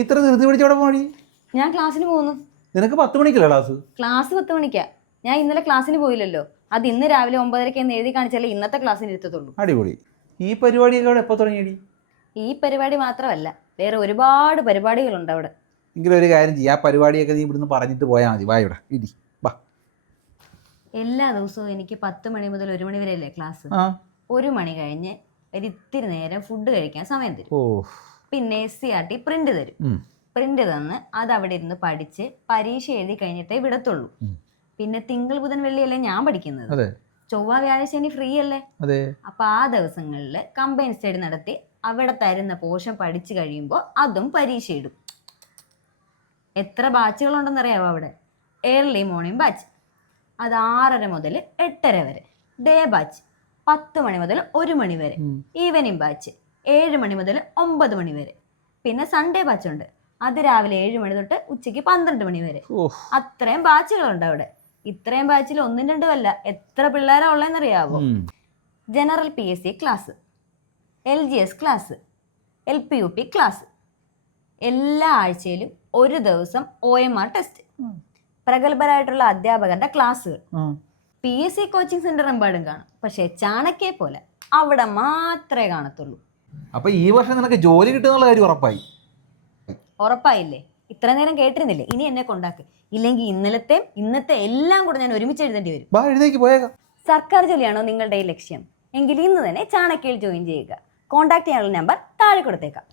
ഇത്ര ധൃതി പിടിച്ചവിടെ പോണി? ഞാൻ ക്ലാസ്സിന് പോകുന്നു. നിനക്ക് 10 മണിക്കല്ലേ ക്ലാസ്? ക്ലാസ് 10 മണിക്കാ. ഞാൻ ഇന്നലെ ക്ലാസ്സിന് പോയില്ലല്ലോ. അത് ഇന്ന് രാവിലെ 9:30 എന്ന് എഴുതി കാണിച്ചാലേ ഇന്നത്തെ ക്ലാസ്സിന് ഇരുത്തത്തുള്ളൂ. അടിപൊളി. ഈ പരിപാടിയൊക്കെ അവിടെ എപ്പോൾ തുടങ്ങിയടി? ഈ പരിപാടി മാത്രമല്ല, വേറെ ഒരുപാട് പരിപാടികളുണ്ട് അവിടെ. എങ്കിലും ഒരു കാര്യം ചെയ്യാം, ആ പരിപാടിയൊക്കെ നീ ഇവിടുന്ന് പറഞ്ഞിട്ട് പോയാൽ മതി. വാ ഇവിടെ ഇടി വാ. എല്ലാ ദിവസവും എനിക്ക് 10 മണി മുതൽ 1 മണി വരെയല്ലേ ക്ലാസ്. 1 മണി കഴിഞ്ഞ് ഒരിത്തിരി നേരം ഫുഡ് കഴിക്കാൻ സമയം തരും. പിന്നെ SCRT പ്രിന്റ് തരും. പ്രിന്റ് തന്ന് അത് അവിടെ ഇരുന്ന് പഠിച്ച് പരീക്ഷ എഴുതി കഴിഞ്ഞിട്ടേ വിടത്തുള്ളൂ. പിന്നെ തിങ്കൾ ബുധൻ വെള്ളിയല്ലേ ഞാൻ പഠിക്കുന്നത്. ചൊവ്വ വ്യാഴാഴ്ച ശനി ഫ്രീ അല്ലേ. അപ്പൊ ആ ദിവസങ്ങളിൽ കമ്പൈൻ സ്റ്റഡി നടത്തി അവിടെ തരുന്ന പോർഷൻ പഠിച്ചു കഴിയുമ്പോൾ അതും പരീക്ഷ ഇടും. എത്ര ബാച്ചുകളുണ്ടെന്ന് അറിയാവോ അവിടെ? ഏർലി മോർണിംഗ് ബാച്ച്, അത് 6:30 മുതൽ 8:30 വരെ. ഡേ ബാച്ച് 10 മണി മുതൽ 1 മണി വരെ. ഈവനിങ് ബാച്ച് 7 മണി മുതൽ 9 മണി വരെ. പിന്നെ സൺഡേ ബാച്ച് ഉണ്ട്, അത് രാവിലെ 7 മണി തൊട്ട് ഉച്ചയ്ക്ക് 12 മണി വരെ. അത്രയും ബാച്ചുകളുണ്ട് അവിടെ. ഇത്രയും ബാച്ചിൽ 1ഉം 2ഉം അല്ല, എത്ര പിള്ളേരാ ഉള്ളതെന്നറിയാവോ? General PSC class, LGS class, LPUP class, എല്ലാ ആഴ്ചയിലും ഒരു ദിവസം OMR ടെസ്റ്റ്, പ്രഗത്ഭരായിട്ടുള്ള അധ്യാപകരുടെ ക്ലാസ്സുകൾ. PSC കോച്ചിങ് സെന്റർ എമ്പാടും കാണും, പക്ഷെ ചാണക്യെ പോലെ അവിടെ മാത്രമേ കാണത്തുള്ളൂ. അപ്പൊ ഈ വർഷം നിനക്ക് ജോലി കിട്ടുന്നുള്ള കാര്യം ഉറപ്പായി? ഉറപ്പായില്ലേ? ഇത്ര നേരം കേട്ടിരുന്നില്ലേ? ഇനി എന്നെ കൊണ്ടാക്ക്, ഇല്ലെങ്കിൽ ഇന്നത്തെ എല്ലാം കൂടെ ഞാൻ ഒരുമിച്ച് എഴുതേണ്ടി വരും. സർക്കാർ ജോലിയാണോ നിങ്ങളുടെ ഈ ലക്ഷ്യം? എങ്കിൽ ഇന്ന് തന്നെ ചാണക്യയിൽ ജോയിൻ ചെയ്യുക. കോൺടാക്ട് ചെയ്യാനുള്ള നമ്പർ താഴെ കൊടുത്തേക്കാം.